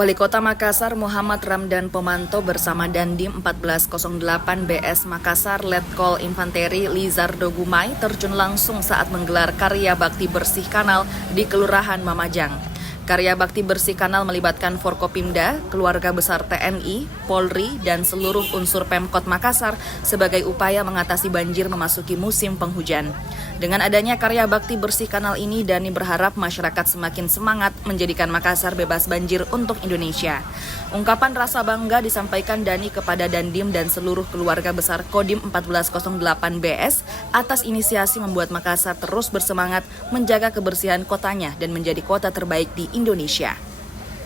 Wali Kota Makassar Muhammad Ramdan Pomanto bersama Dandim 1408 BS Makassar Letkol Infanteri Lizardo Gumai terjun langsung saat menggelar karya bakti bersih kanal di Kelurahan Mamajang. Karya bakti bersih kanal melibatkan Forkopimda, keluarga besar TNI, Polri, dan seluruh unsur Pemkot Makassar sebagai upaya mengatasi banjir memasuki musim penghujan. Dengan adanya karya bakti bersih kanal ini, Dani berharap masyarakat semakin semangat menjadikan Makassar bebas banjir untuk Indonesia. Ungkapan rasa bangga disampaikan Dani kepada Dandim dan seluruh keluarga besar Kodim 1408 BS atas inisiasi membuat Makassar terus bersemangat menjaga kebersihan kotanya dan menjadi kota terbaik di Indonesia.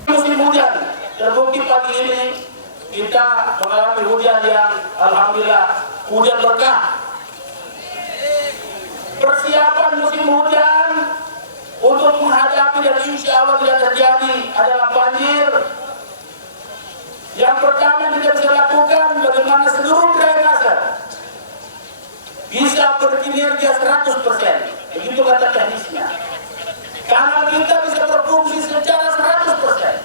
Musim hujan, terbukti pagi ini kita mengalami hujan yang alhamdulillah hujan berkah. Persiapan musim hujan untuk menghadapi dan insya Allah tidak terjadi adalah banjir. Yang pertama yang kita bisa lakukan bagaimana seluruh drainase bisa berkinerja 100%. Begitu kata teknisnya. Kanal kita bisa berfungsi secara 100%.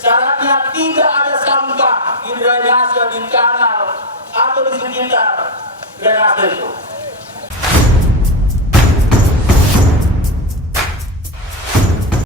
Syaratnya tidak ada sampah di drainase, di kanal atau di sekitar drainase itu.